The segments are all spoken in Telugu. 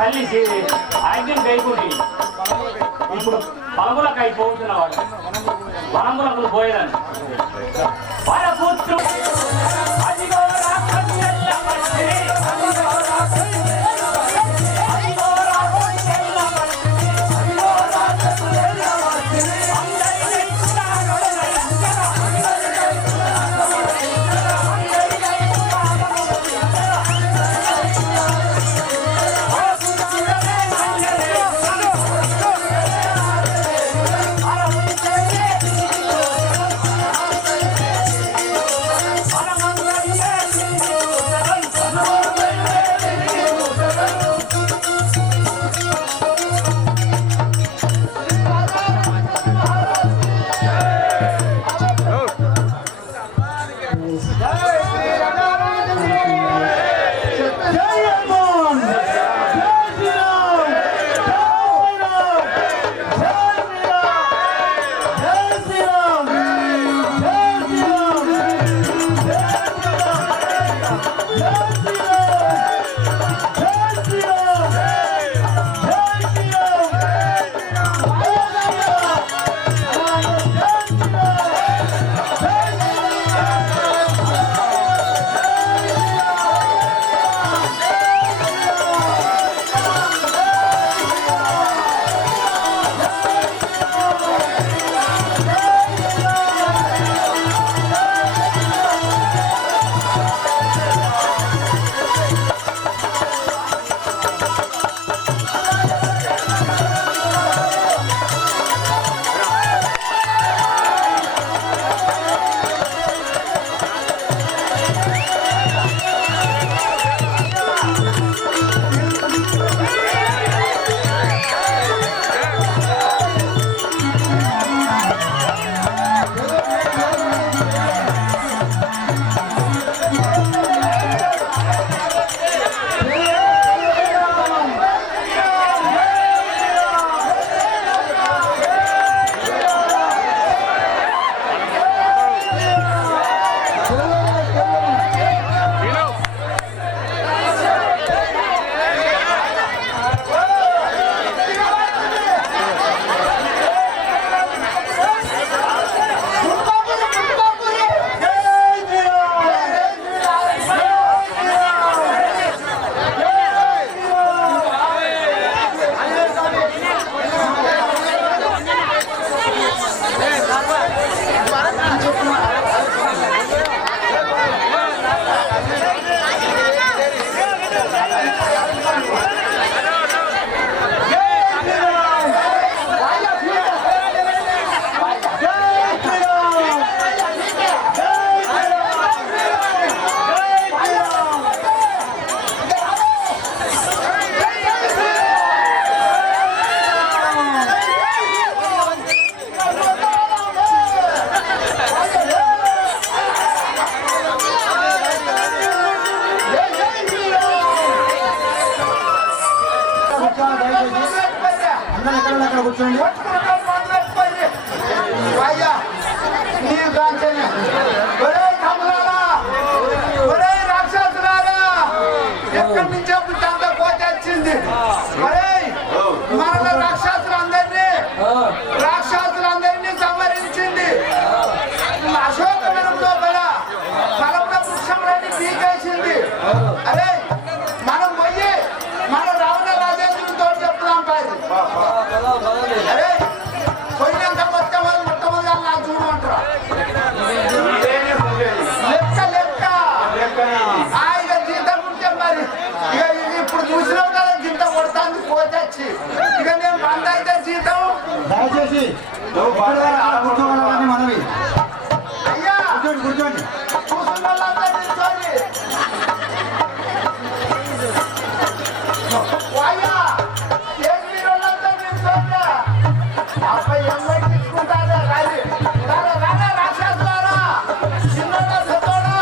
తల్లి ఆజ్ఞం కైకుండి ఇప్పుడు పలములకు అయిపోతున్నవాడు వనములకు పోయేదాన్ని వరపుత్రుడు అదిగో రాక్షసుల మధ్య రాక్షసులందరినీ సంహరించింది. అశోకవనంలో ఫలముల వృక్షములన్నీ పీకేసింది. అరే మనం పోయి మన రావణ రాజేంద్రునితో చెప్తాం. అరే పోయినంత మొట్టమొదటిగా నా చూడమంటారా లెక్క ఇక జీతం ఉంటే మరి ఇక ఇప్పుడు చూసినావు కదా జీతం కొడతాను పోతొచ్చి ఇక నేను బంద్ అయితే జీతం దయచేసి కూర్చోవాలని మనవి. అయ్యా కూర్చోండి కూర్చున్న వాళ్ళంతా నిల్చోండి. అయ్యా ఏం మీరు వాళ్ళంతా నిల్చోండి. అబ్బాయి ఎమ్మెల్యే తీసుకుంటారా రారా రాక్షసులారా చిన్నోడా పెద్దోడా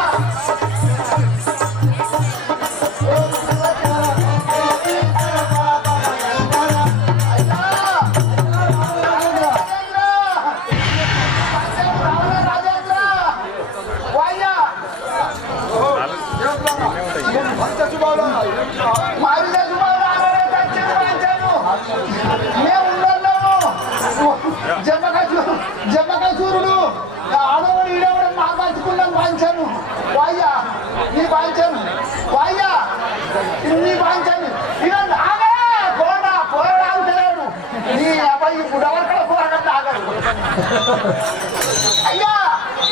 మారి అయ్యా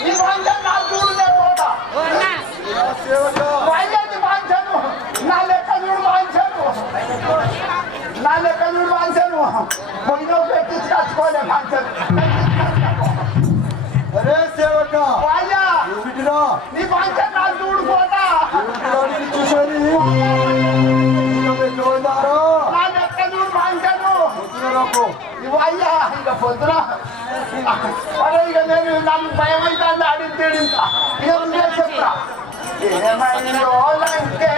ఈ బాంఛన్ నా చూడు నేను పోతా వైద్యాన్ని బాంఛను నా లెక్క చూడు బాంఛను పొయ్యిలో పెట్టి కచ్చుకోలే బాంఛను అరే సేవక వాయ్యా ఏమిటిరా నీ బాంఛన్ నా చూడు పోతా చూసేది నా లెక్క చూడు బాంఛను ఇవయ్యా ఇక పొద్దున అరే ఇక నేను నాకు భయం అవుతుంది అడిగి ఏం చెప్తా ఏమైందంటే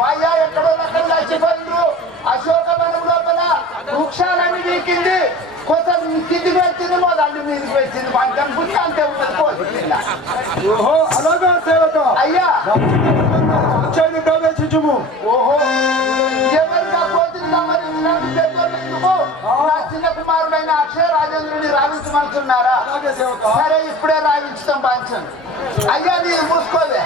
వాయ్యా ఎక్కడో అక్కడ చచ్చిపోయిండ్రు అశోకవనం లోపల వృక్షాలన్నీ వీకింది కొంచెం కిందికి వచ్చింది మా దండు మీదకి వచ్చింది బాంఛన్ గురించి అంతే ఉన్నది పోతుంది ఓహో అలాగా సేవక అయ్యా ప్రవేశించుము ఓహో ఎవరిగా పోతుంది ఎందుకు నా చిన్న కుమారుడైన అక్షయ రాజేంద్రుని రావించమంటున్నారా సరే ఇప్పుడే రావించుతాం బాంఛన్ అయ్యా మీరు మూసుకోలే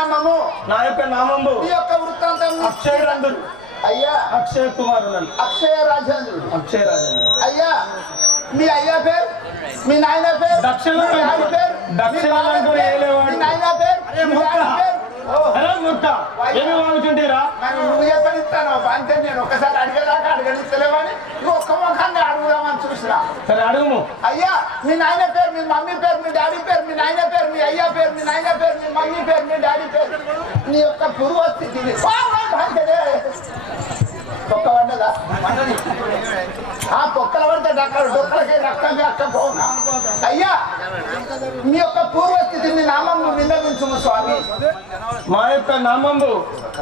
నామము నా యొక్క నామంబు నీ యొక్క వృత్తాంతం అక్షయ రంధుడు అయ్యా అక్షయ కుమారుడు అక్షయ రాజేంద్రుడు అక్షయ రాజేంద్రుడు అయ్యా మీ అయ్యా పేరు మీ నాయన పేరు దక్షిణ మీ డాడీ పేరు దక్షిణ మీ బాబాయ్ పేరు, ఏలేవాడు. మీ నాయన పేరు మీ డాడీ పేరు ఓ, అరే ముట్ట ఏమి వాగుతుంటీరా మరి నువ్వు చెప్పనిస్తాను అంతే నేను ఒకసారి అడిగేదాకా అడగనిస్తలేవని నువ్వు ఒక్క ముఖాన్ని అడుగుదామని చూసినా సరే అడుగుము అయ్యా మీ నాయన పేరు మీ మమ్మీ పేరు మీ డాడీ పేరు మీ నాయన పేరు మీ అయ్యా పేరు మీ నాయన పేరు మీ మమ్మీ పేరు మీ డాడీ పేరు నీ యొక్క పూర్వస్థితిని పొక్క పడ్డదా ఆ పొక్కల పడితే అక్కడ డొక్కలకి రక్తంగా అక్క పోనా అయ్యా మీ యొక్క పూర్వస్థితిని నామం విన్నవించుము స్వామి మా యొక్క నామంబు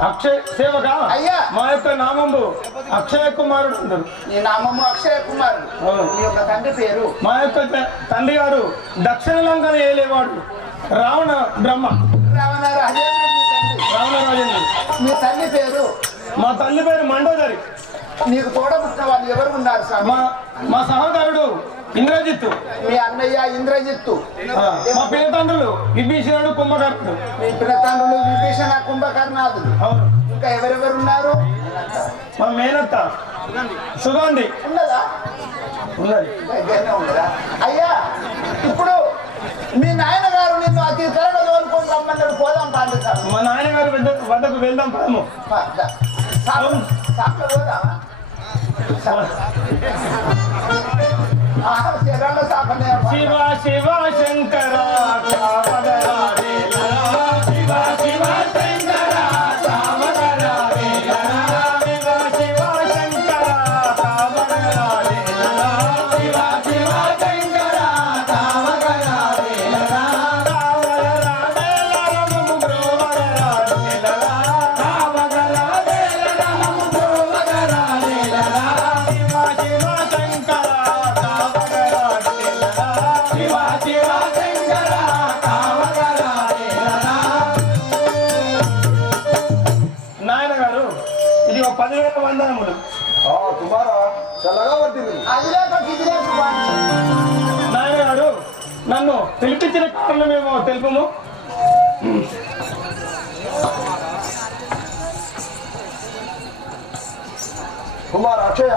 అక్షయ సేవక అయ్యా. మా యొక్క నామంబు అక్షయ కుమారుడు అందరు నీ నామము అక్షయ కుమార్ అవును. మీ యొక్క తండ్రి పేరు మా యొక్క తండ్రి గారు దక్షిణ లంకన ఏలేవాడు రావణ బ్రహ్మ రావణ రాజేంద్రుడు మీ తండ్రి రావణ రాజేంద్రుడు మీ తల్లి పేరు మా తల్లి పేరు మండోదరి నీకు తోడబుట్టిన వాళ్ళు ఎవరు ఉన్నారు స్వామి మా సహోదరుడు ఇంద్రజిత్తు మీ అన్నయ్య ఇంద్రజిత్తు మా పినతండ్రులు విభీషణుడు కుంభకర్ణుడు మీ పినతండ్రులు విభీషణ కుంభకర్ణాదులు అవును ఇంకా ఎవరెవరు ఉన్నారు మా మేనత్త సుగంధి ఉన్నదా ఉన్నది దగ్గరనే ఉన్నదా అయ్యా ఇప్పుడు మీ నాయనగారు నిన్ను అతి త్వరగా తోలుకొని రమ్మన్నాడు పోదాం పండుగ మా నాయనగారి వద్దకు వెళ్దాం పదము పోదామా శరీరంలో సాపనే శివ శివ శంకర కావగరారే లలా. శివ శివ శంకర కావగరారే లలా. శివ శివ శంకర కావగరారే లలా. శివ శివ శంకర కావగరారే లలా. కావగరారే లలము బ్రోవగరారే లలా. కావగరారే లలము బ్రోవగరారే లలా. శివ శివ శంకర కావగరారే లలా. శివ శివ శంకర కావగరారే లలా. నాయన గారు ఇది ఒక 10,000 వందనములు. కుమారా చల్లగా పట్టింది అది లేక ఇది లేక నాయన గారు నన్ను పిలిపించిన కారణమేమో తెలుపుము. కుమార్ అక్షయ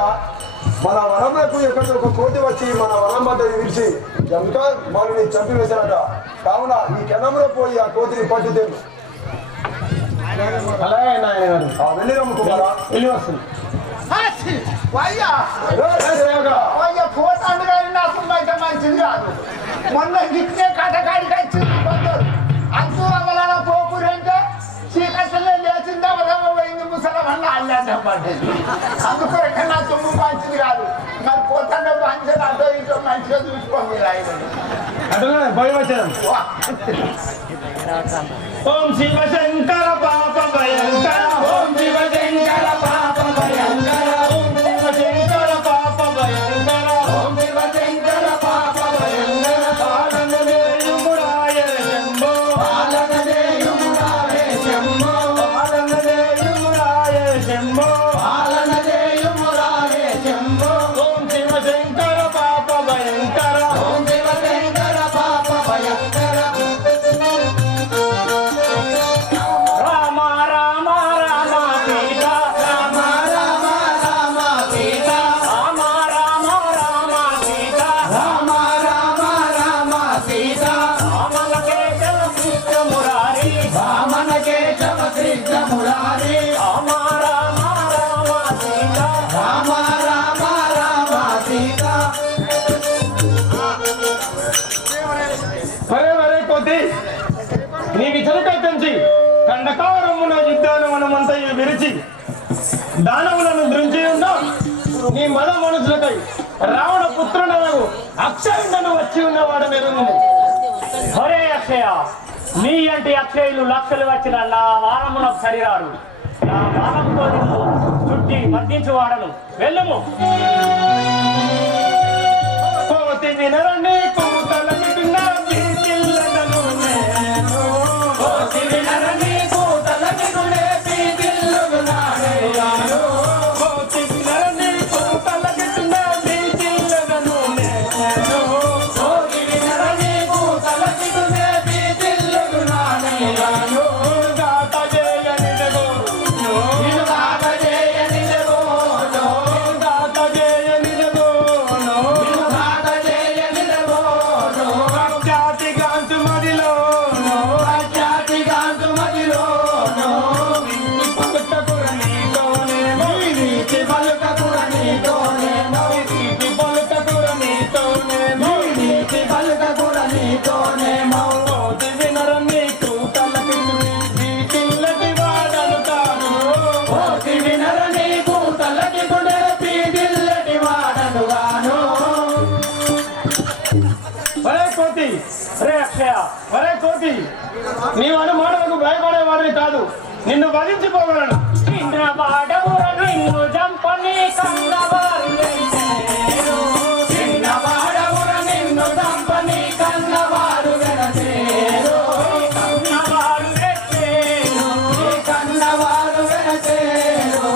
మన వనంలోకి ఎక్కడ ఒక కోతి వచ్చి మన వనం వద్ద విడిచి జంక వాళ్ళని చంపివేశారట. కావున ఈ కెనంలో పోయి ఆ కోతిని పట్టుతేను. అలాగే నాయన గారు వెళ్ళిరమ్ము కుమారా. వెళ్ళి వస్తుంది. పోతాండుగా అయితే మంచిది కాదు మొన్న గిట్టే కటకాడికి వచ్చింది కొందరు అంతూ అమలాల పోకూరంటే చీకట్లే లేచిందా వదమ్మ పోయింది ముసలమన్న అల్లాంటి పడ్డది అందుకు ఎక్కడ నా తుమ్ము మంచిది కాదు మరి పోతాండే మంచిగా అటో ఇటో మంచిగా చూసుకోండి అటుగా భయం వచ్చాను. ఓం శివ శంకర పాప భయంకర. ఓం శివ శంకర పాప భయంకర. ఓం శివ శంకర పాప భయంకర. ఓం శివ శంకర పాప భయంకర. పాలన దేయుమురాయ శంభో. పాలన దేయుమురాయ శంభో. పాలన దేయుమురాయ శంభో. పాలన దేయుమురాయ శంభో. ఓం శివ శంకర పాప భయంకర. ఓం శివ శంకర పాప భయంకర. రామ రామ రామ సీత. రామ రామ రామ సీత. రామ రామ రామ సీత. రామ రామ రామ సీత. వామన కేశవ కృష్ణ మురారి. వామన కేశవ కృష్ణ మురారి. రామ రామ రామ సీత. రామ రామ రామ సీత. వరే వరే కోతి నీ విచలకై పెంచి కండకారమున యుద్ధాలు మనమంతయు విరిచి దానవులను దృంచి ఉన్నాం. నీ మద మనుషులకై రావణ పుత్రుడను అక్షయుడను వచ్చి ఉన్నవాడు మెరుగు. ఒరే అక్షయ నీ అంటే అక్షయులు లక్షలు వచ్చిన నా వారమున సరిరాడు. నా వారంతో నిన్ను చుట్టి మర్దించువాడను. వెళ్ళము. కోతి వినరండి కూతల మిటున్న బీతిల్లదను నేను. కోతి వినరండి కూతల మిటునే బీతిల్లునాడే యాను. కోతి వినరండి కూతల మిటున్న బీతిల్లదను నేను. కోతి వినరండి కూతల మిటునే బీతిల్లునాడే యాను. రే అక్షయ, ఒరే కోతి, నీవు అను మాటలకు భయపడే వారిని కాదు, నిన్ను వధించిపోగలను. చిన్నవాడవుర నిన్ను జంపని కన్నవారు వెనచేరు. చిన్నవాడవుర నిన్ను జంపని కన్నవారు వెనచేరు. కన్నవారు వెనచేరు. కన్నవారు వెనచేరు.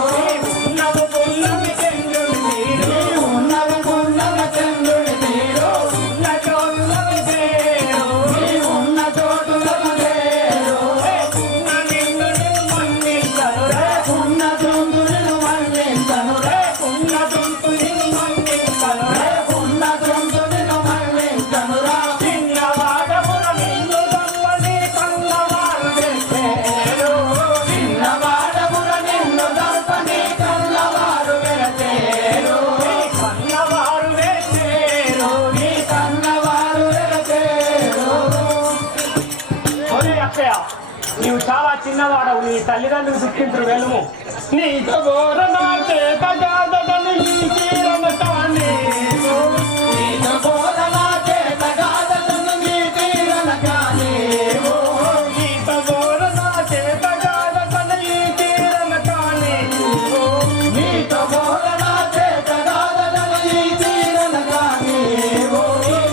ఉన్నవు పున్నమి చంద్రుడి తీరు. ఉన్నవు పున్నమి చంద్రుడి తీరు. ఉన్న చోటులకు చేరు. ఉన్న చోటులకు చేరు. ఉన్న నిన్ను మన్నించను రే. ఉన్న జంతువులను మన్నించను రే. ఉన్న జంతువులను మన్నించను రే. ఉన్న జంతువులను మన్నించను రా. చిన్నవాడవుర నిన్ను జంపని కన్నవారు వెనచేరు. చిన్నవాడవుర నిన్ను జంపని కన్నవారు వెనచేరు. కన్నవారు వెనచేరు. నీ కన్నవారు వెనచేరు. ఒరే అక్షయ, నీవు చాలా చిన్నవాడవు. నీ తల్లిదండ్రులు దుఃఖించుడు వెలుము. నీకు ఘోరణ చేత గాదదని ఈ తీరన కాని. నీకు బోధన చేత గాదలను నీ తీరన కానీవు. నీకు బోధన చేత గాదలను ఈ తీరన కానీవు. నీకు బోధన చేత గాదలను ఈ తీరన కానీవు.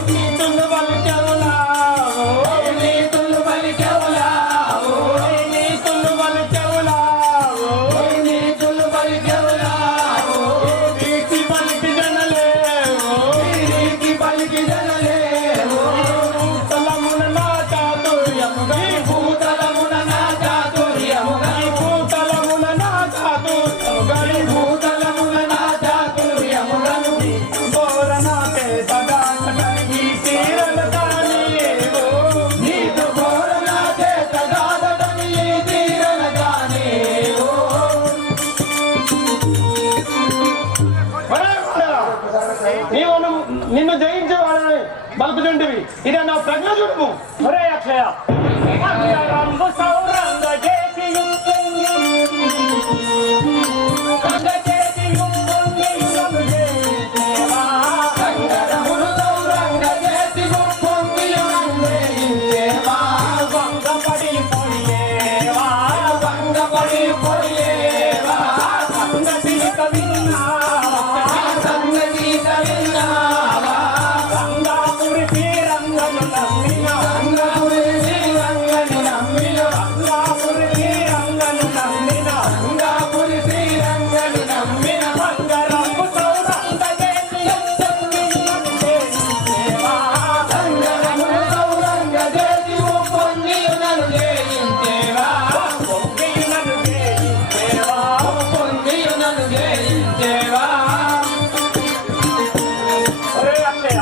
నీతులు పలికెవులావు. నీతులు పలికెవులావు. నీతులు పలికెవులావు. నీతులు పలికెవులావు. నీతి పలికి జనలేవు. నీతి పలికి జనలేవు. భూతలమున నా చాతుర్యముగా. భూతలమున నా చాతుర్యముగా. భూతలమున నా చాతుర్యముగా. భూతలమున నా చాతుర్యముగా. బోరన చేత గాదలని ఈ తీరన కానీవు. నీకు బోరన చేత గాదలని ఈ తీరన కానీవు. ఒరే వాడరా, నీవు నిన్ను జయించే వాడని పలుకుతుంటివి. ఇదే నా ప్రజ్ఞ చూడము. ఒరే అక్షయ, అక్షరంబు సౌరంగ చేసి యుక్తంగి. రంగ చేసి యుక్తంగి యుగము చేసేవా. రంగరమును సౌరంగ చేసి యుక్తంగి యుగము చేసేవా. వంగపడి పొడియేవా. వంగపడి పొడియేవా. సంగతీక విన్నావా. సంగతీక విన్నావా. రంగాపురి శ్రీరంగను నమ్మిన. రంగాపురి శ్రీరంగను నమ్మిన. రంగాపురి శ్రీరంగను నమ్మిన. రంగాపురి శ్రీరంగను నమ్మిన. రంగరంగు సౌరంగ చేసి యుక్తంగి యుగము చేసేవా. రంగరమును సౌరంగ చేసి యుక్తంగియునను జయించేవా. పొంగియునను జయించేవా. పొంగియునను జయించేవా. ఒరే అక్షయ,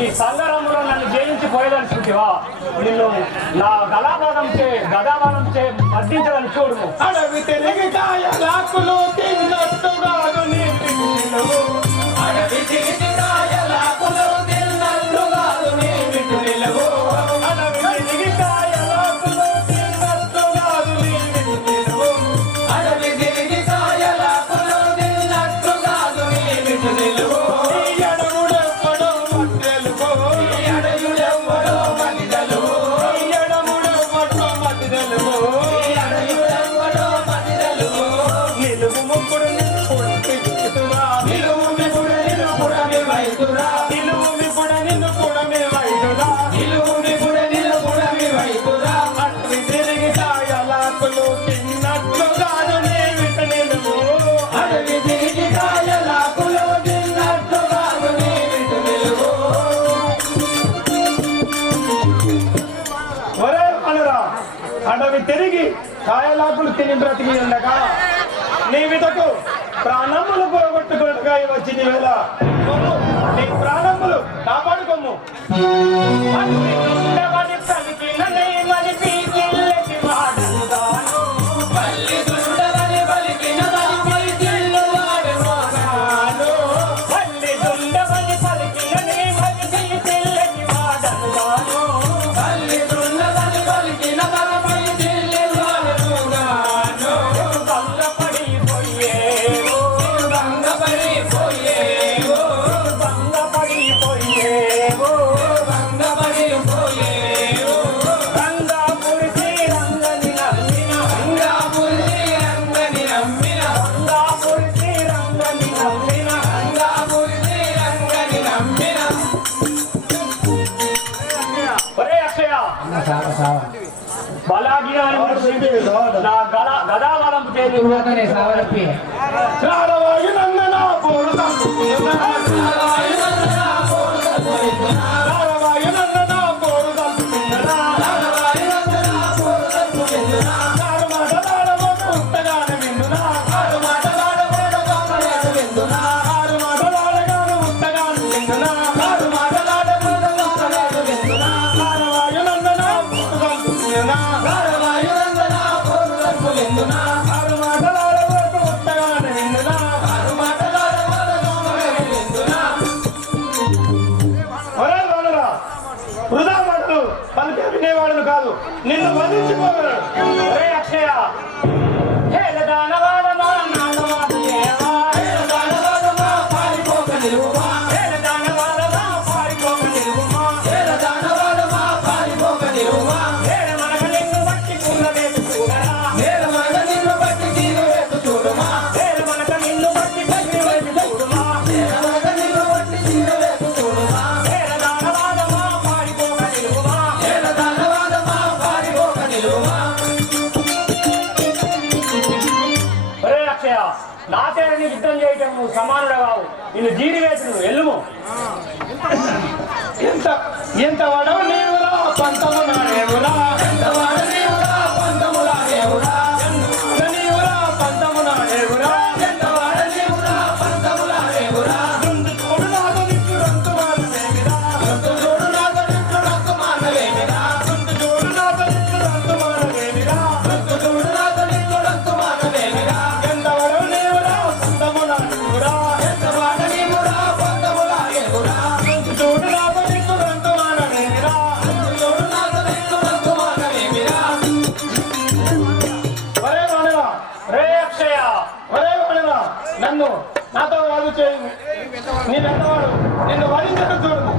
ఈ సంగరంలో నన్ను జయించి పోయేదలుచుకుంటేవా, నిన్ను నా గదాబాలం చే మర్దించదని చూడుము. అడవి తిరిగి కాయలాకులు తిన్నట్టుగాదు నీ పిల్లలు. అడవి తిరిగి కాయలాకులు తిన్నట్టుగాదు నీ విటునిలవు. అడవి తిరిగి కాయలాకులు తిన్నట్టుగాదు నీ విటునిలవు. అడవి తిరిగి కాయలాకులు తిన్నట్టుగాదు నీ విటునిలవు. ఈ ఎడముడెవ్వడో మధ్యలుకో. ఈ అడయుడెవ్వడో మనిదలువు. ఈ ఎడముడెవ్వడో మధ్యలుకో. ఈ అడయుడెవ్వడో మనిదలువు. నిలువు ముక్కుడు నిలుపుడురా. నిలువు విపుడు నిలుపుడమి వైదురా. నిలువు విపుడు నిలుపుడమి వైదురా. నిలువు విపుడు నిలుపుడమి వైదురా. అడవి తిరిగి కాయలాకులు తిన్నట్టుగాదు నీ విటనిలువు. అడవి తిరిగి కాయలాకులు తిన్నట్టుగాదు నీ విటునిలువు. ఒరే అనురా, అడవి తిరిగి కాయలాకులు తిని బ్రతికి ఉండగా నీ విధకు ప్రాణములు పోగొట్టుకున్నట్టుగా వచ్చి నీ వేళ కొమ్ము, నీ ప్రాణములు కాపాడుకోము. ఉండవని పలికిన నేమని పీకిల్లటి వాడనుగాను. పల్లి దుండవని పలికిన దానిపై జిల్లు వాడనుగాను. పల్లి దుండవని పలికిన నేమని పీకిల్లటి వాడనుగాను. పల్లి దుండవని పలికిన దానిపై జిల్లు వాడనుగాను. భంగపడి పోయేవో. భంగపడి పోయేవో. భంగపడి పోయేవో. భంగపడి బలాజ్ఞాని నా గదాబలం చేతి వృధా మాటలు పలికే వినేవాడును కాదు, నిన్ను వధించిపోగలడు. అక్షయ హేళదానవాడమా నాగమాత దేవా హేళదానవాడమా పారిపోక నిలువుమా హేళదానవాడమా పారిపోక నిలువుమా హేళదానవాడమా పారిపోక నిలువుమా హేళమనగ నిన్ను బట్టి కూరవేసి చూడరా హేళమనగ నిన్ను బట్టి తీరువేసి చూడుమా హేళమనగ నిన్ను బట్టి తీరువేసి చూడుమా హేళమనగ నిన్ను బట్టి తీరువేసి చూడుమా హేళదానవాడమా పారిపోక నిలువుమా హేళదానవాడమా పారిపోక నిలువుమా. నాతో యుద్ధం చేయటం నువ్వు సమానుడు కావు, నిన్ను జీడి వేసి నువ్వు ఎల్లుము. ఎంత వాడవు నీవురా పంతమునా దేవుడా, ఎంత వాడ నీవురా పంతములా దేవుడా, నీవురా పంతమునా దేవుడా, ఎంత వాడ నీవురా పంతములా దేవుడా. చూడు నాతో నిన్ను రంతుమానవేమిరా, చూడు నాతో నిన్ను రంతుమానవేమిరా, చూడు నాతో నిన్ను రంతుమానవేమిరా, చూడు నాతో నిన్ను రంతుమానవేమిరా. ఎంత వాడవు నీవురా పంతమునా దేవుడా, ఎంత వాడ నీవురా పంతములా దేవుడా, చూడు నాతో నిన్ను రంతుమానవేమిరా, చూడు నాతో నిన్ను రంతుమానవేమిరా. ఒరే వాడవా, రే అక్షయ ఒరే వాడవా, నన్ను నాతో వాడు చేయి. నీవెంతవాడు, నిన్ను వధించడం చూడు.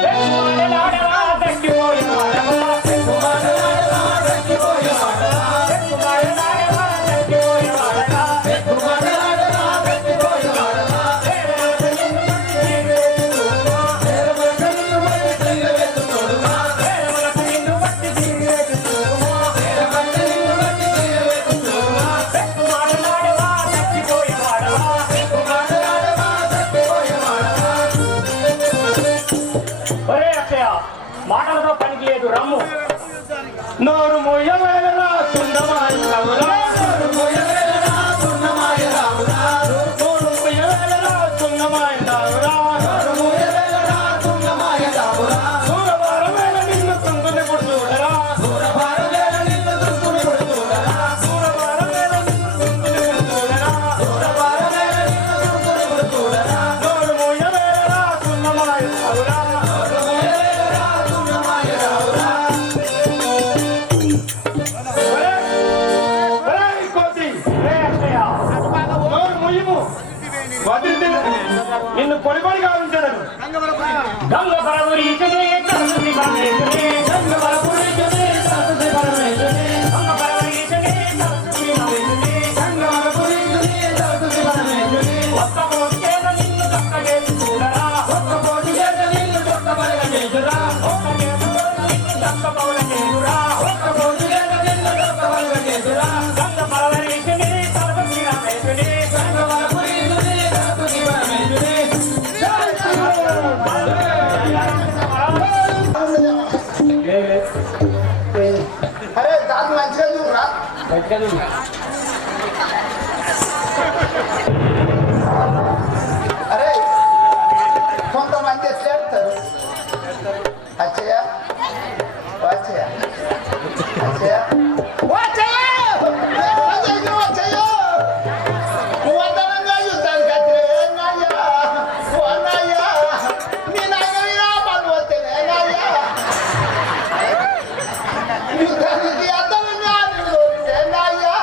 తెక్కుమాడలాడవా తగ్గిపోయేవాడవా తెక్కుమాడలాడవా తగ్గిపోయేవాడవా తెక్కుమాడలాడవా తగ్గిపోయేవాడవా తెక్కుమాడలాడవా తగ్గిపోయేవాడవా హేళమనగ నిన్ను బట్టి తీరువేసి చూడుమా హేళమనగ నిన్ను బట్టి తీరువేసి చూడుమా హేళమనగ నిన్ను బట్టి తీరువేసి చూడుమా హేళమనగ నిన్ను బట్టి తీరువేసి చూడుమా తెక్కుమాడలాడవా తగ్గిపోయేవాడవా తెక్కుమాడలాడవా తగ్గిపోయేవాడవా. ఒరే అక్షయ మాటలతో పనికి లేదు, రమ్ము. నోరు మొయ్యవేళలా సుందమాయ రాములా, నోరు మొయ్యవేళలా సున్నమాయ రాములా, నోరు మొయ్యవేళలా సున్నమాయ రాములా, నోరు మొయ్యవేళలా సున్నమాయ రాములా. దూరభారమేళ నిన్ను తుంగుని పుడుతుడరా, దూరభారమేళ నిన్ను తుంగుని పుడుతుడరా, దూరభారమేళ నిన్ను తుంగుని పుడుతుడరా, దూరభారమేళ నిన్ను తుంగుని పుడుతుడరా. నోరు మొయ్యవేళలా సున్నమాయ రాములా, నోరు మొయ్యవేళలా సున్నమాయ రాములా. నిన్ను పొడిపడి గావించడం గంగపరపురీచనే సరస్వతి పరమేశ్వరే గంగపరపురీచనే సరస్వతి పరమేశ్వరే గంగపరపురీచనే సరస్వతి పరమేశ్వరే గంగపరపురీచనే సరస్వతి పరమేశ్వరే ఒక్క కోటి చేత నిన్ను చక్కగేసి చూడరా ఒక్క కోటి చేత నిన్ను చక్కబలగ చేసురా ఒక్క చేత నిన్ను చక్కబలగ చేసురా ఒక్క కోటి చేత నిన్ను చక్కబలగ చేసురా గంగపరపురీచనే సరస్వతి పరమేశ్వరే గంగపరపురీచనే సరస్వతి పరమేశ్వరే. అరే దాని మంచిగా చూడరా. అరే కొంతమంది ఎట్లా చెప్తారు, అచ్చయ్య వచ్చయ్య అచ్చయ్య వచ్చయ్య వచ్చయ్య నువ్వు అందరంగా యుద్ధానికి వచ్చే నాయ్యా ఓ నాయ్యా నీ నాయన పని వస్తేనే నాయ్యా యుద్ధానికి అందరంగా నిన్ను నాయ్యా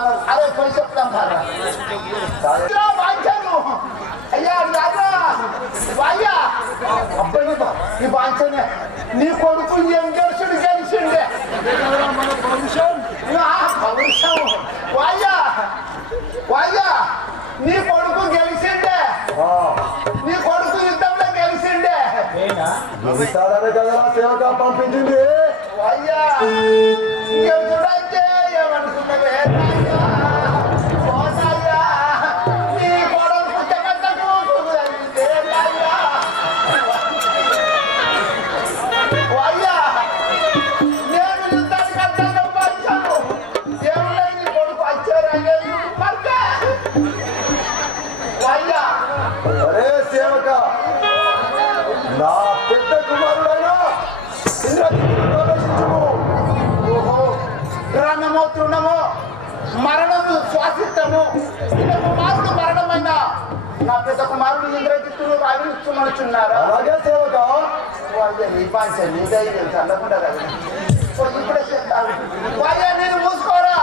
మనం అరే పోయి చెప్తాం కదా వాంచాను అయ్యా రాజా వాయ్యా అబ్బాయి ఈ వాంచనే నీ కొడుకు ఏం గెలుచుడు గెలిచిండే పౌరుషం వాయ్యా వాయ్యా నీ కొడుకు గెలిచిండే నీ కొడుకు యుద్ధంలో గెలిచిండే కదా సేవక పంపించింది అయ్యా గెలుచుడంటే ఏమనుకున్నావే నీ కొడుకు పుట్టకట్టకు అయ్యా నేను యుద్ధానికి అర్థంగా పంచాను ఏమన్నా నీ కొడుకు వచ్చారా అయ్యా అరే సేవక నా పెద్ద కుమారుడైనా రణమో తృణమో మరణము శ్వాసిస్తాము కుమారుడు మరణమైనా నా పెద్ద కుమారుడు ఇంద్రజిత్తులు రావిస్తున్నారా అలాగే సేవక నీ పాంచ నీ ధైర్యం చల్లకుండా ఇప్పుడే చెప్తాను వాయ్యా నేను మూసుకోరా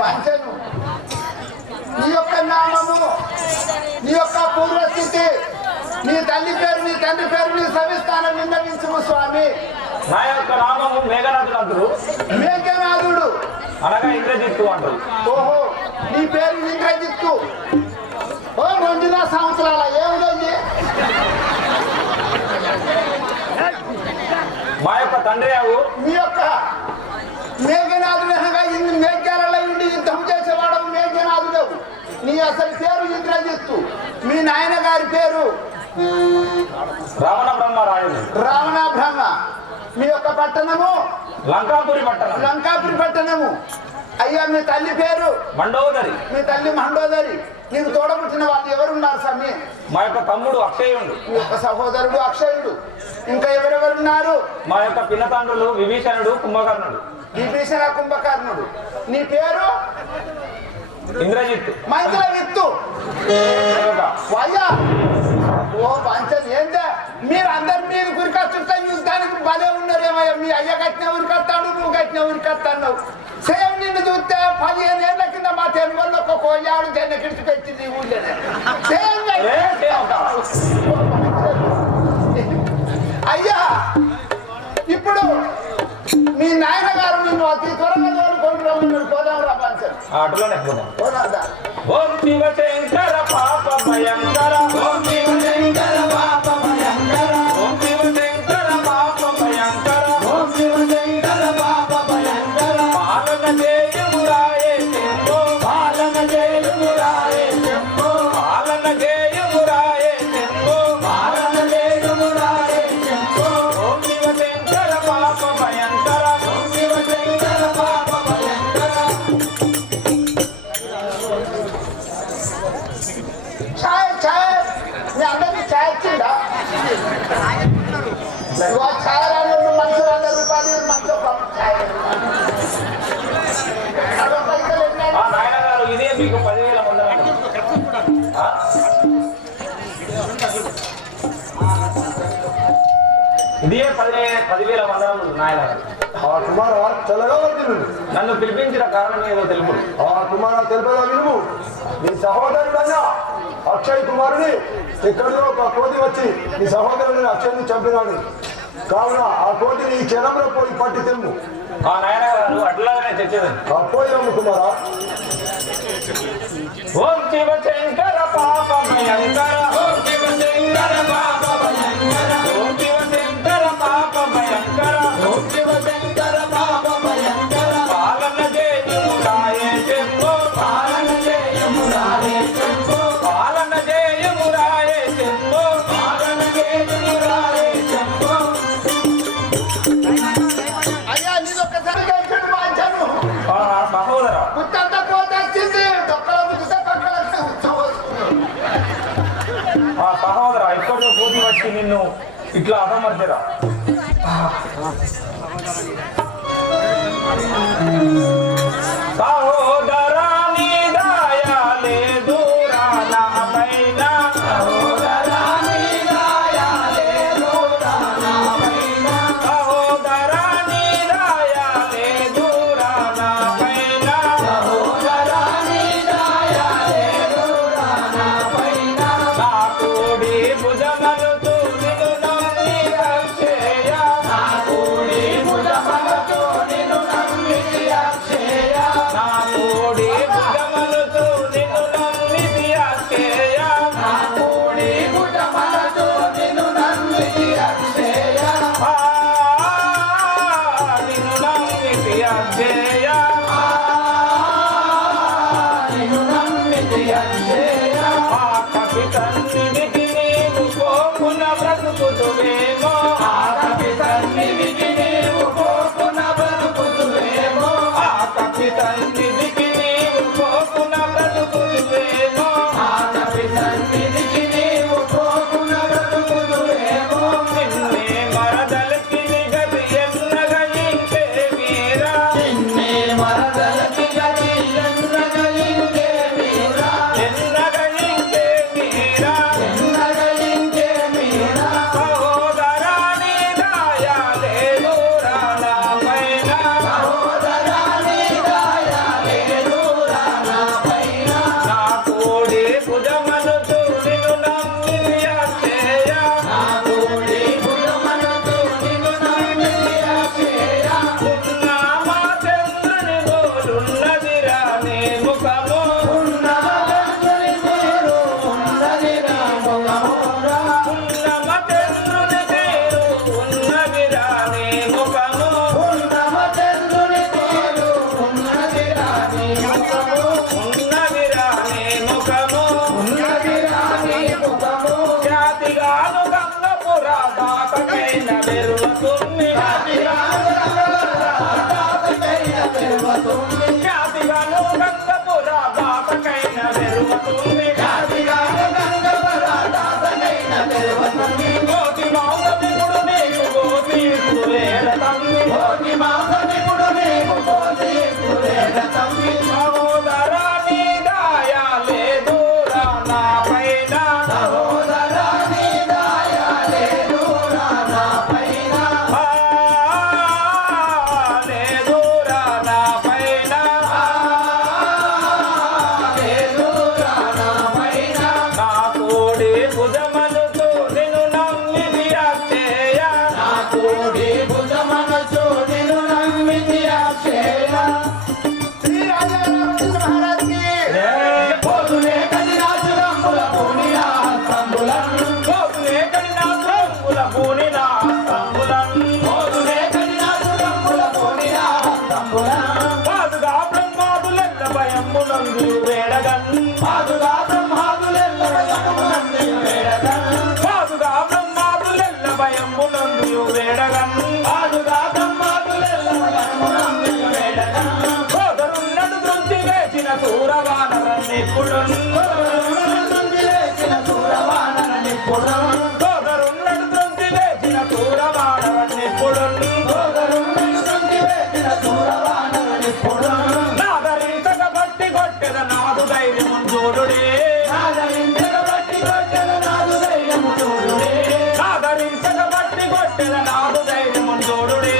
వంచను నీ యొక్క నామము నీ యొక్క పూర్వస్థితి నీ తల్లి పేరు నీ తండ్రి పేరు నీ సవిస్థానం విన్నవించుము స్వామి. నా యొక్క నామము మేఘనాథుడు అంటారు. మేఘనాథుడు అనగా ఇంద్రజిత్తు అంటారు. ఓహో నీ పేరు ఇంద్రజిత్తు. ఓ మొండిన సంవత్సరాల ఏమిటండి? మా యొక్క తండ్రి మీ యొక్క మేఘనాథుడు అనగా ఇన్ని మేఘాలలో ఉండి యుద్ధం చేసేవాడు మేఘనాథుడు. నీ అసలు పేరు ఇంద్రజిత్తు. మీ నాయన గారి పేరు రావణ బ్రహ్మ రాయుడు. రావణ బ్రహ్మ. మీ యొక్క పట్టణము లంకాపురి పట్టణం. లంకాపురి పట్టణము. అయ్యా మీ తల్లి పేరు మండోదరి. మీ తల్లి మండోదరి. నీకు తోడబుట్టిన వాళ్ళు ఎవరున్నారు స్వామి? మా యొక్క తమ్ముడు అక్షయుడు. మీ యొక్క సహోదరుడు అక్షయుడు. ఇంకా ఎవరెవరున్నారు? మా యొక్క పిన్నతండ్రులు విభీషణుడు కుంభకర్ణుడు. విభీషణ కుంభకర్ణుడు. నీ పేరు ఇంద్రజిత్ మంచిగా విత్తు అయ్యా ఓ పంచం ఏంటో మీరు అందరు మీరు గురికొచ్చుంటే యుద్ధానికి భలే ఉన్నారేమయ్యా మీ అయ్య కట్టిన ఉరికొస్తాడు నువ్వు కట్టిన ఉరికొస్తాడు సేమ్ నిన్ను చూస్తే 15 ఏళ్ల కింద మా తెలుగు వాళ్ళు ఒక కోయాడు జెండ కిడిచి పెట్టింది ఈ ఊళ్ళోనే సేమ్ అయ్యా ఇప్పుడు మీ నాయన గారు నిన్ను అతి త్వరగా కొనుక్కుంటున్నాడు పోదాం రా పంచం ఆటలోనే పోదా ఓం శివశంకర పాప భయంకర ఓం శివశంకర పాప భయంకర ఓం శివశంకర పాప భయంకర ఓం శివశంకర పాప భయంకర పాలన జయమురాయే శంభో పాలన జయమురాయే శంభో పాలన జయమురాయే శంభో పాలన జయమురాయే శంభో ఓం శివశంకర పాప భయంకర ఓం శివశంకర పాప భయంకర ఛాయ్ ఛాయ్ మీ అందరికి ఛాయ్ ఇచ్చిందా ఛాయ్ రాని మంచి 100 రూపాయలు మంచి ఛాయ్ పైసలు ఎన్ని నాయన గారు ఇదే మీకు 10,000 వందలు ఇదే 10,000 వందలు నాయన గారు ఆ కుమార చల్లగా వర్తిల్లు. నన్ను పిలిపించిన కారణం ఏదో తెలుపు ఆ కుమార తెలుపగా విలువు నీ సహోదరుడైనా అక్షయ్ కుమారుని ఎక్కడిదో ఒక కోతి వచ్చి నీ సహోదరుని అక్షయ్ని చంపినాడు కావున ఆ కోతిని ఈ క్షణంలో పోయి పట్టి తెమ్ము ఆ నాయన గారు అట్లానే తెచ్చేదండి పోయాము కుమార ఓం శివశంకర పాప భయంకర ఓం శివశంకర పాప భయంకర ఓం శివశంకర పాప భయంకర ఓం శివశంకర పాప భయంకర పాలన జయమురాయే శంభో పాలన జయమురాయే శంభో పాలన జయమురాయే శంభో పాలన జయమురాయే శంభో అయ్యా నేను ఒక్కసారి కలిసాడు వాంచాను సహోదర గుత్తంతా కోత వచ్చింది దొక్కల గుర్త పక్కల ఆ సహోదర ఇక్కడో పోటీ వచ్చి నిన్ను ఇట్లా అసమర్థరా సహోదరా నీ దయా లేదు రానా పైన సహోదరా నీ దయా లేదు రానా పైన సహోదరా నీ దయా లేదు రానా పైన సహోదరా నీ దయా లేదు రానా పైన నా కోడి భుజమనుతూ నిన్ను నమ్మి రక్షేయ నా కోడి భుజమనుతూ నిన్ను నమ్మి రక్షేయ నా కోడి భుజమనుతూ నిన్ను నమ్మి రక్షేయ నా కోడి భుజమనుతూ నిన్ను నమ్మి రక్షేయ నిన్ను నమ్మి రక్షేయ నిన్ను నమ్మి రక్షేయ ఆ కపితన్నిధికి నీవు కోపున బ్రతుకుతువేమో ఆ కపితన్నిధికి నీవు కోపున బ్రతుకుతువేమో ఆ కపితన్నిధికి నీవు కోపున బ్రతుకుతువేమో ఆ కపితన్నిధికి నీవు కోపున బ్రతుకుతువేమో నిన్నే మరదలకి గది ఎన్నగ ఇంకే వీరా నిన్నే మరదలకి గది ఎన్నగ ఇంకే వీరా ఎన్నగ ఇంకే వీరా ఎన్నగ ఇంకే వీరా సహోదరా నీ దయా లేదు రానా పైన సహోదరా నీ దయా లేదు రానా పైన నా కోడి భుజమనుతూ నిన్ను నమ్మి రక్షేయ నా కోడి భుజమనుతూ నిన్ను నమ్మి రక్షేయ ఉన్నమా చంద్రుని గోలున్నదిరా నీ ముఖము ఉన్నమా చంద్రుని పేరు ఉన్నదిరా ముఖమురా ఉన్నమ చంద్రుని పేరు ఉన్నదిరా నీ ముఖము ఉన్నమ చంద్రుని పేరు ఉన్నదిరా నీ ముఖము ఉన్నదిరా నీ ముఖము ఉన్నదిరా నీ ముఖము ఖ్యాతిగాను గంగపుర దాతకైన వెరువతుంది ఖ్యాతిగాను గంగపుర దాతకైన వెరువతుంది కోటి మాంసమిపుడు నీకు కోటి కులేర తమ్మి కోటి మాంసమిపుడు నీకు కోటి కులేర తమ్మి సహోదరా నీ నిప్పుడు లేచిన దూరవానన నిప్పుడు సోదరున్నడు తృప్తి లేచిన దూరవానన నిప్పుడు సోదరున్నడు తృప్తి లేచిన దూరవానన నిప్పుడు నాదరించక బట్టి కొట్టెద నాదు ధైర్యము చూడుడే నాదరించక బట్టి కొట్టెద నాదు ధైర్యము చూడుడే నాదరించక బట్టి కొట్టెద నాదు ధైర్యము చూడుడే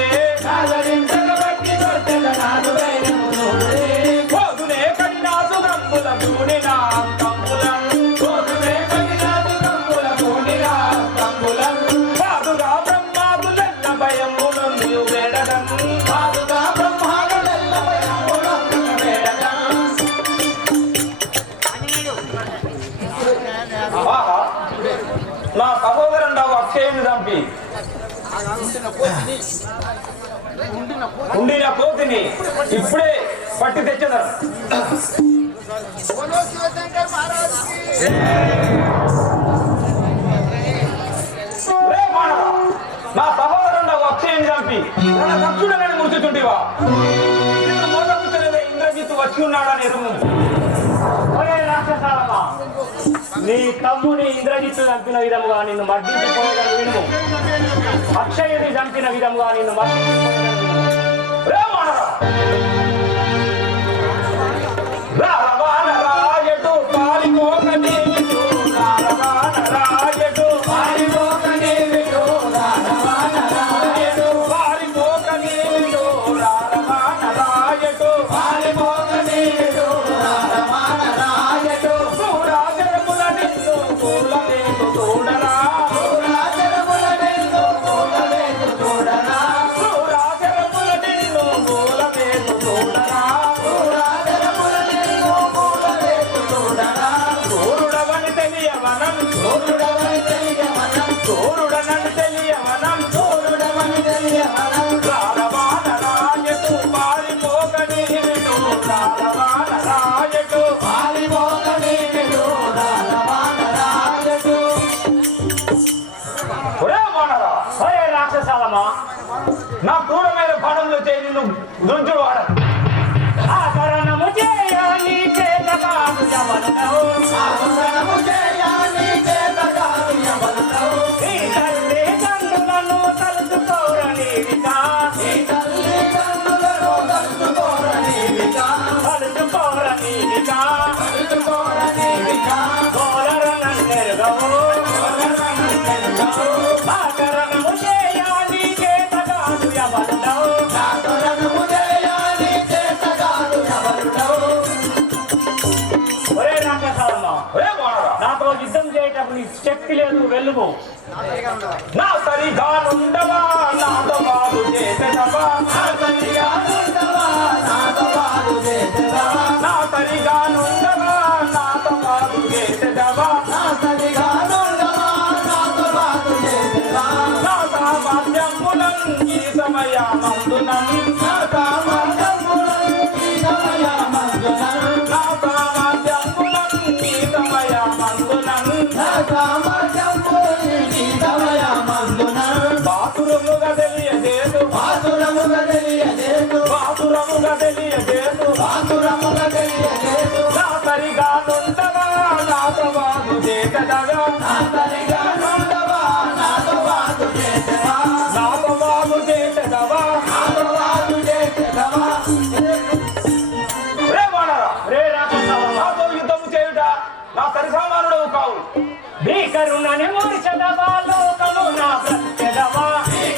నాదరించక బట్టి కొట్టెద నాదు ధైర్యము చూడుడే పోదునే కడినాసు గంపుల పూనినా కంపులం కోటునే కడినాదు కంపుల పూనినా కంపులం పాదుగా బ్రహ్మాదులెల్ల భయమునందు వేడడం పాదుగా బ్రహ్మాదులెల్ల భయమునందు వేడడం ఆహా నా సహోదరుండవు అక్షయుని చంపి ఉండిన కోతిని ఇప్పుడే పట్టి తెచ్చదరు बोलो शिवशंकर महाराज की రే మానవ, నా సహోదరుండవు అక్షయుని చంపి తన దక్షుడని ముడుచుచుంటివా నిన్ను మోసపుచ్చలేదే ఇంద్రజిత్తు వచ్చి ఉన్నాడని ఎరుము ఒరే రాక్షసాలమా, నీ తమ్ముని ఇంద్రజిత్తు చంపిన విధముగా నిన్ను మర్దించిపోయగలను వినుము. అక్షయుని చంపిన విధముగా నిన్ను మర్దించిపోయగలను వినుము. రే మానవ, రారవాన రాయటు పారిపోక నీవిటు రారవాన రాయటు పారిపోక నీవిటు రారవాన రాయటు పారిపోక నీవిటు రారవాన రాయటు పారిపోక నీవిటు రారవాన రాయటు రాజరముల నిన్ను కూలవేకు చూడరా రాజరముల నిన్ను కూలవేకు చూడరా రాజరముల నిన్ను కూలవేకు చూడరా రాజరముల నిన్ను కూలవేకు చూడరా చూరుడవని తెలియవనం చూడుడవని తెలియమనం చూరుడనని తెలియవనం చూడుడవని తెలియమనం రారవాన రాయటు పారిపోక నీవిటు రారవాన రాయటు పారిపోక నీవిటు రారవాన రాయటు ఒరే మానరా, ఒరే రాక్షసాలమా, నా క్రూరమైన బాణంలో చేయి నిన్ను దుంచుడు వాడ ఆకరణము చేయ నీ చేత కాదు యవనము. ఆవరణము చేయాలి చేతగాదు యవనము నీ తల్లి తండ్రులను తలుచుకోరనీవిగా ఈ తల్లిదండ్రులను తలుచుకోరనీవిగా తలుచుకోరనీవిగా తలుచుకోరనీవిగా కోరనన్నెరుగవు. ఆకరణము చేయ నీ చేత కాదు యవనము. ఆవరణము చేయాలి చేతగాదు యవనము ఒరే రాక్షసాలమా, ఒరే మానరా, నాతో యుద్ధం చేయటప్పుడు నీకు శక్తి లేదు, వెళ్ళుము. నా సరిగా నుండవా నాతో బాగు చేసేదవా నా తల్లిగా ఉండవా నాతో పాటు చేసేదవా నా సరిగా నుండవా నాతో బాగు చేసేదవా నా తల్లిగా ఉండవా నాతో పాటు చేసేదవా నా సామర్థ్యములం ఈ సమయమందునం నా సామర్థ్యములను ఈ సమయమందునం నా సామర్థ్యములం ఈ సమయమందునం నా సామర్థ్యములను ఈ సమయమందునం బాతురముగా తెలియజేదు బాతురముగా తెలియలేదు బాతురముగా తెలియజేదు బాతురముగా తెలియలేదు నా సరిగా నుండవా నాతో బాగు చేసేదవా నా తల్లిగా ఉండవా నాతో పాటు చేసేదవా నాతో బాగు చేసేదవా నాతో పాటు చేసేదవా రే మానరా, రే రాక్షసాలమా, నాతో యుద్ధము చేయుట నా సరిసమానుడు కావు భీకరుణని మూర్ఛదవా లోకమున ప్రత్యదవా.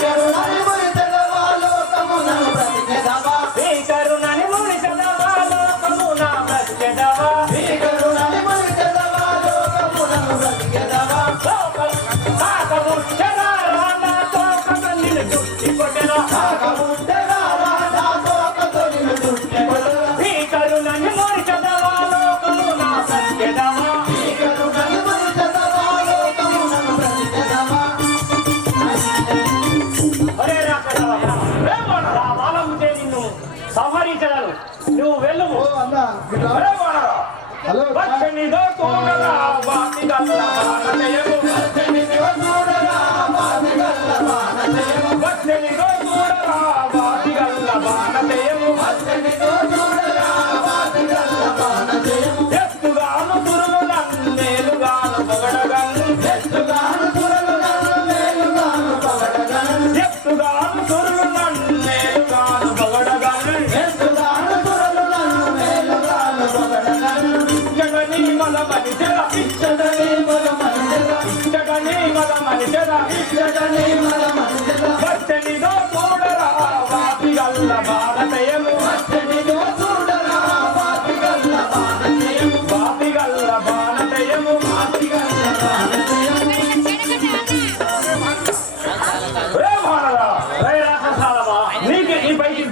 కరుణని మురితెదవా లోకమునను బ్రతికెదవా భీకరుణని మూర్ఛదవా లోకమున ప్రత్యదవా. కరుణని మురితెదవా లోకమునను బ్రతికెదవా కాకముచ్చరా రానా తోకత నిన్ను చుట్టి కొట్టెరా. కాకముండెగా రాధా తోకతో నిన్ను చుట్టెదవా భీకరుణని మూర్ఛదవా లోకమున ప్రత్యదవా. కరుణని మురితెదవా లోకమునను బ్రతికెదవా ఒరే రాక్షసాలమా, నా బలము చే నిన్ను సంహరించగలను, నువ్వు వెళ్ళుము. రే మానరా, వచ్చనిదో తోగలా వాటి గల్లా బాణచయము వచ్చనిదో చూడగా బాణచయము వచ్చనిదో చూడరా వాటి గల్లా బాణచయము వచ్చనిదో చూడగా బాణచయము ఎత్తుగా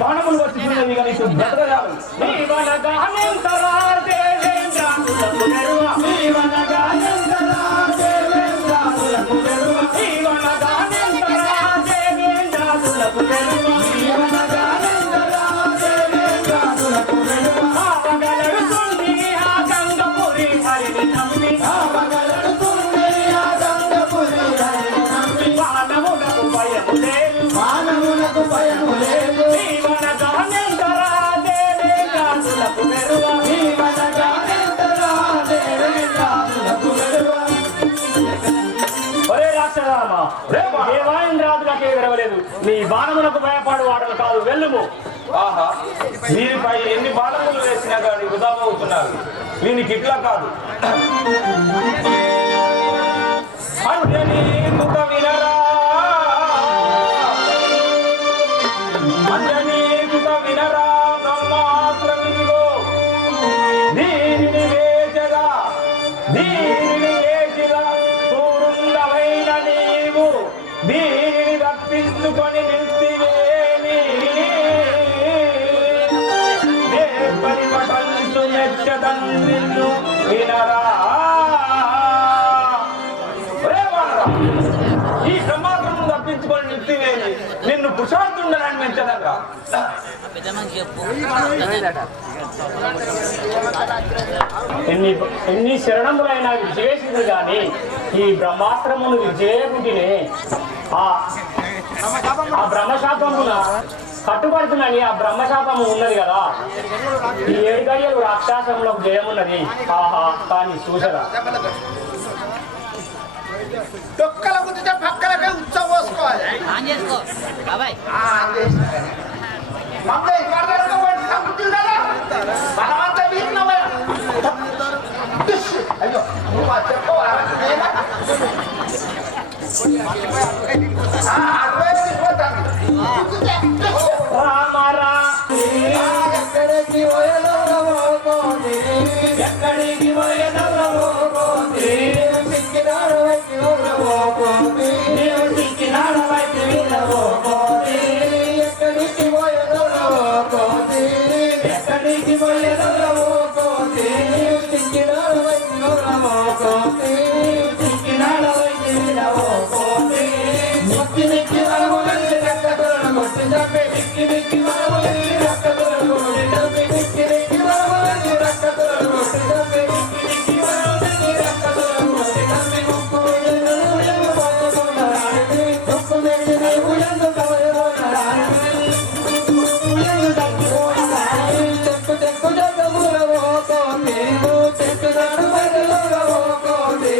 బాణములు వచ్చినవి కానీ బ్రతకరాదు. జీవనగానంతరా దేవేంద్రాదులకు వెరువ జీవనగానంతరా దేవేంద్రాదులకు వెరువ జీవనగానంతరా దేవేంద్రాదులకు వెరువ జీవనగానంతరా దేవేంద్రాదులకు వెరువ ఆపగలడుతుంది ఆ గంగపురి హరిని నమ్మి ఆపగలడుతుంది ఆ గంగపురి హరిని నమ్మి మానవులకు భయము లేదు మానవులకు భయము లేదు జీవనగానంతరా దేవేంద్రాదులకు వెరువ జీవనగానంతరా దేవేంద్రాదులకు వెరువ ఒరే రాక్షరామ దేవాయింద్రాదులకే విరవలేదు నీ బాణములకు భయపడు వాడలు కాదు వెళ్ళుము. ఆహా, వీరిపై ఎన్ని బాణములు వేసినా కానీ వృధా అవుతున్నారు. వీనికి ఇట్లా కాదు. అంజనీ ముఖ వినరా, అంజనీ ముఖ వినరా, బ్రహ్మాస్త్రమిదిగో దీనిని వేచగా చూడుండవైన నీవు దీనిని రప్పించుకొని నిలిపివేమి పరిపటంచు మెచ్చదన్నిన్ను వినరా. ఈ బ్రహ్మాస్త్రము తప్పించుకొని నిలిపివేమి నిన్ను కుషార్థుండని మెచ్చదరా. ఎన్ని శరణములైనా విజయేసింది గాని ఈ బ్రహ్మాస్త్రమును విజయబుద్ధినే ఆ బ్రహ్మశాపమున కట్టుబడుతుందని ఆ బ్రహ్మశాపము ఉన్నది కదా. ఈ 7 గడియలు రాక్షసంలో జయమున్నది. ఆహా కానీ చూసరా తొక్కల గుద్దితే పక్కలకే ఉత్సవం పోసుకోవాలి. మనమంతా వీరినమ్మా. అయ్యో నువ్వు అది చెప్పవా? అటువైపు తీసుకుపోతాను. రామరా ఎక్కడికి పోయేదవ్వో కోటి ఎక్కడికి పోయేదవ్వో కోటి సిక్కినాడు వైపు వెళ్ళవో కోటి నీవు సిక్కినాడు వైపు వెళ్ళవో కోటి ఎక్కడికి పోయేదవ్వో కోటి ఎక్కడికి పోయేదవ్వో కోటి నీవు సిక్కినాడు వైపు వెళ్ళవో కోటి సిక్కినాడు వైపు వెళ్ళవో కోటి నిక్కి నిక్కి మనము వెళ్ళి రక్కతోడు కొట్టి చంపి నిక్కి నిక్కి మనము వెళ్ళి రక్కతోడు కొట్టి చంపి నిక్కి నిక్కి మనము వెళ్ళి రక్కతోడు కొట్టి చంపి నిక్కి నిక్కి మనము వెళ్ళి రక్కతోడు కొట్టి చంపి ముక్కు వెళ్ళి నువ్వు పోయబోనారాని ముక్కు వెళ్ళి నువ్వు ఎందుకు పోయబోనారాని ఎందుకు తగ్గిపోనారాని చెక్కు చెక్కు జగ్గములవో కోటి నువ్వు చెక్కునాడు బయలువో కోటి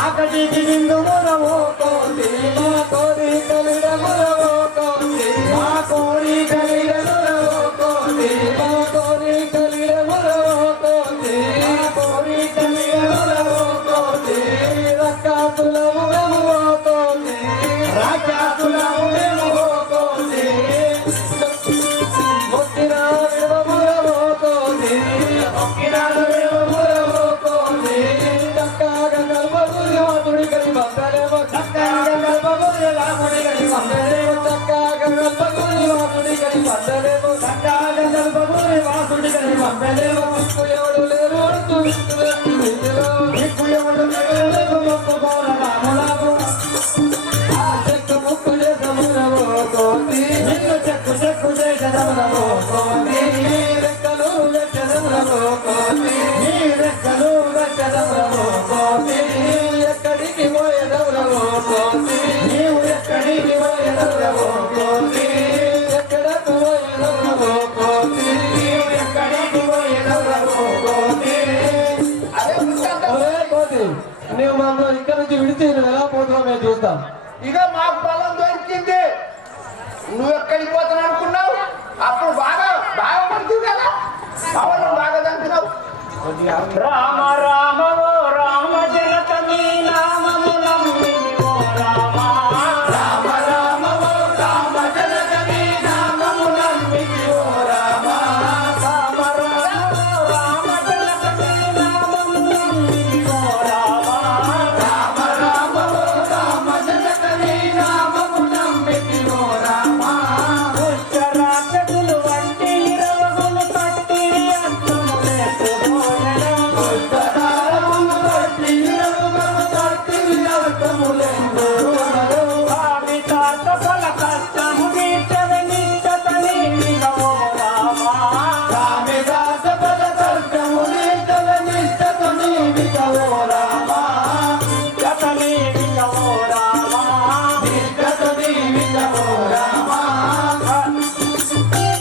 ఆకటికి నిండు మొరవో కోటి మా కోరి కలిడ మొరవో కోటి మా కోరి కలిడ మొరవో కోటి మా కోరి కలిడ మొరవో కోటి మా కోరి కలిడ మొరవో కోటి రక్కాతులము మెమో కోటి రాకాతులము మెమో కోటి మొక్కినా మెమో కోటి మొక్కినా మెమో కోటి చక్కగా కల్పగురి వాతుడి కలి బందలేమో చక్కగా కల్పగురి రాముడి కలి బందలేమో చక్కగా కల్పగురి వాతుడి కలి బందలేమో చక్కగా కల్పగురి వాతుడి కలి బందలేమో ముక్కు ఎవడు లేరు అంటూ ముక్కు ఎవడు లేరు ముక్కు బోల రాములాము ఆ చెక్కు ముక్కు చేసమునవో కోటి నిన్ను చెక్కు చెక్కు చేసమునవో కోటి రెక్కలు వెచ్చదమునవో కోటి నీ రెక్కలు వెచ్చదమునవో కోటి ఎక్కడికి పోయేదవులవో కోటి నీవు ఎక్కడికి పోయేదవులవో కోటి ఎక్కడకు పోయేదవులవో కోటి నీవు ఎక్కడికి పోయేదవులవో కోటి అదే వృత్తాంతం. ఒరే కోటి నువ్వు మమ్మల్ని ఇక్కడ నుంచి విడిచి నువ్వు ఎలా పోతున్నావు మేము చూస్తాం. ఇక మాకు బలం దొరికింది. నువ్వు ఎక్కడికి పోతాను అనుకున్నావు? అప్పుడు బాగా బాగా పడుతుంది కదా. అవును బాగా రామ రామ ఓ రామ జనక నీ నామము నమ్మి ఓ రామ రామ రామ ఓ రామ జనక నీ నామము నమ్మి ఓ రామ రామ రామ ఓ రామ జనక నీ నామము నమ్మి ఓ రామ రామ రామ ఓ రామ జనక నీ నామము నమ్మి ఓ రామ ఉచ్చరాక్షసులు వంటి ఇరవగులు పట్టి అర్థములేకపోనెను. ఉత్తరారమును తట్టి ఇరవగులు తట్టి అర్థములెందురునరు. స్వామి తాత ఫల కష్టము తీర్చవే నిష్టత నీవిగా ఓ రామ స్వామి దాస పద కష్టము నీతల నిష్టత నీవిక ఓ రామ నిష్టత నీవిగా ఓ రామ నిష్టత నీవిక ఓ రామ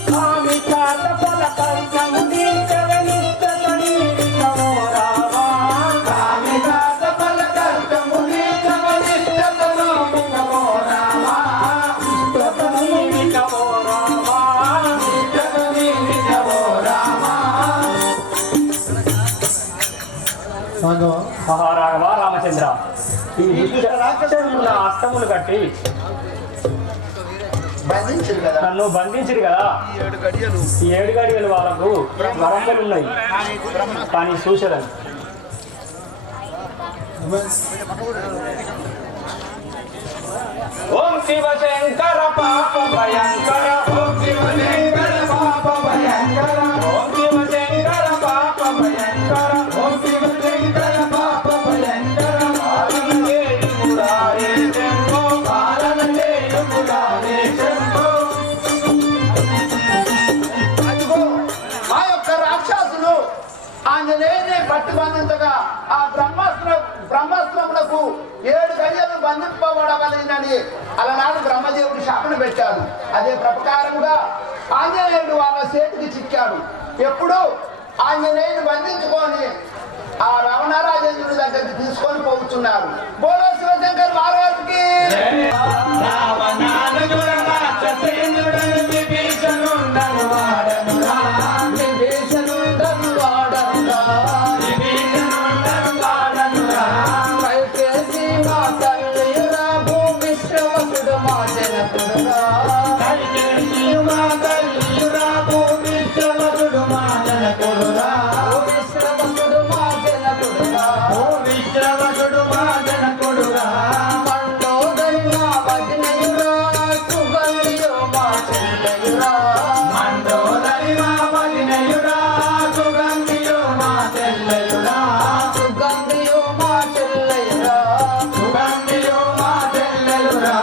స్వామి తాత ఫల కష్టము తీర్చవే నిష్టత నీవిగా ఓ రామ స్వామి దాస పద కష్టము నీతల నిష్టత నీవిక ఓ రామ నిష్టత నీవిగా ఓ రామ నిష్టత నీవిక ఓ రామ మహారాఘవ రామచంద్ర ఈ దుష్ట అస్తములు కట్టి బంధించరు కదా నన్ను బంధించిరు కదా ఈ 7 గడియలు వాళ్ళకు వరంగలు ఉన్నాయి కానీ చూసేదని ఓం శివ శంకర పాప భయంకర ఓం శివ శంకర పాప భయంకర ఓం శివ శంకర పాప భయంకర ఓం శివ శంకర పాప భయంకర పాలన చేయుమురారే శంభో పాలన చేయుమురారే శంభో. అదిగో ఆ యొక్క రాక్షసులు ఆంజనేయుని పట్టి బంధించగా ఆ బ్రహ్మాస్త్రములకు 7 గడియలు బంధింపబడవలెనని అలనాడు బ్రహ్మదేవుడు శాపన పెట్టాడు. అదే ప్రకారముగా ఆంజనేయుడు వాళ్ళ చేతికి చిక్కాడు. ఎప్పుడు ఆంజనేయుని బంధించుకొని ఆ రావణరాజేంద్రుడి దగ్గరికి తీసుకొని పోతున్నారు. బోలో శివశంకర్ మహారాజుకి రావణానుజుడ రాక్షసేంద్రుడను విభీషణుండను వాడనురా. విభీషణుండను వాడనురా. విభీషణుండను వాడనురా. కైకేసి మా తల్లిరా భూమిశ్రవసుడు మా జనకుడురా. కైకేసి మా తల్లియురా భూమిశ్రవసుడు మా జనకుడురా. భూమిశ్రవసుడు మా జనకుడురా. భూమిశ్రవసుడు మా జనకుడురా. మండోదరి మా వదినయురా సుగంధియో మా చెల్లెయురా. మండోదరి మా వదినయురా సుగంధియో మా చెల్లెలురా. సుగంధియో మా చెల్లెయురా. సుగంధియో మా చెల్లెలురా.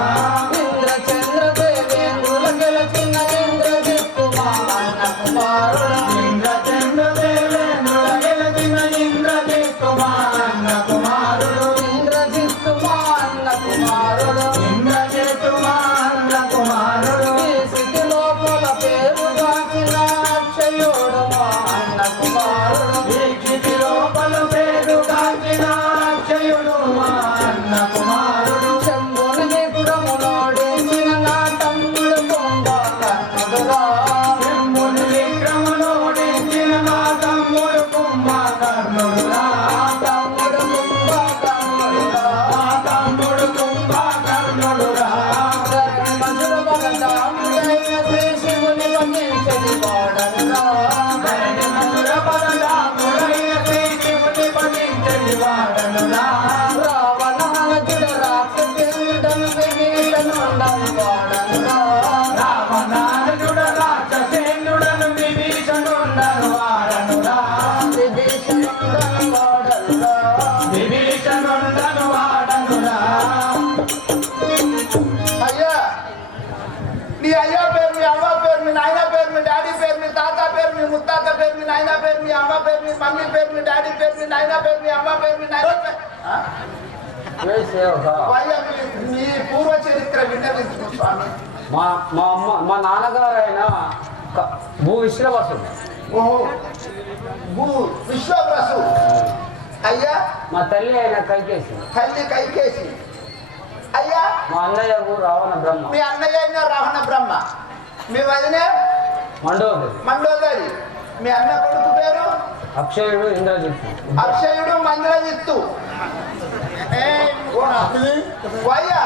ఇంద్రచంద్ర దేవేంద్రుల గెలచిన ఇంద్రజిత్తు మా అన్న కుమారుడా. ఇంద్రచంద్రదేవేంద్రుల గెలిచిన ఇంద్రజిత్తు మా అన్న కుమారుడు. ఇంద్రజిత్తు మా అన్న కుమారుడు. ఇంద్రజిత్తు మా అన్న కుమారుడు. ఈ స్థితి లోపల పేరు దాచిన అక్షయుడు మా అన్న కుమారుడు. వీక్షితి లోపల పేరు కాచిన అక్షయుడు మా అన్న కుమారుడు. శంభుని విక్రమునోడించిన నా తమ్ముడు కుంభకర్ణుడురా. శంభుని విక్రమునోడించిన మా తమ్ముడు కుంభకర్ణుడురా. తమ్ముడు కుంభకర్ణుడురా. మా తమ్ముడు కుంభకర్ణుడురా. మధుర బలదాముడైన శ్రీ శివుని వధించని వాడనురా. ధరణి మధుర పరదాముడైన శ్రీ శివుని పఠించని వాడనురా. రావణాసుడు రాక్షసేంద్రుడను విభీషణుండను వాడనురా. రావణానుజుడ రాక్షసేంద్రుడను విభీషణుండను వాడనురా. విభీషణుండను వాడనురా. విభీషణుండను వాడనురా. అయ్యా మీ అయ్యా పేరు మీ అమ్మ పేరు మీ నాయన పేరు మీ డాడీ పేరు మీ తాత పేరు మీ ముత్తాత పేరు మీ నాయన పేరు మీ అమ్మ పేరు మీ మమ్మీ పేరు మీ డాడీ పేరు మీ నాయన పేరు మీ అమ్మ పేరు మీ నాయన పేరు అయ్యా మీ పూర్వ చరిత్ర విన్నవించుకో స్వామి. మా నాన్నగారు ఆయన భూ విశ్రవసుడు. ఓహో విశ్వవ్రసు. అయ్యా మా తల్లి ఆయన కైకేసి. తల్లి కైకేసి. అయ్యా మా అన్నయ్య రావణ బ్రహ్మ. మీ అన్నయ్య అయిన రావణ బ్రహ్మ. మీ వదినే మండోదరి. మండోదరి. మీ అన్న కొడుకు పేరు అక్షయుడు ఇంద్రజిత్తు. అక్షయుడు మంద్రజిత్తు. వయ్యా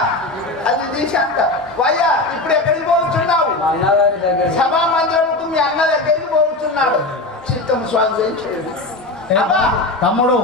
అది తీశాక వయ్యా ఇప్పుడు ఎక్కడికి పోతున్నావు? మా అన్నగారి దగ్గర సభా మందిరంకు మీ అన్న దగ్గరికి పోతున్నాడు. చిత్తం స్వామి చేయించాడు. తమ్ముడు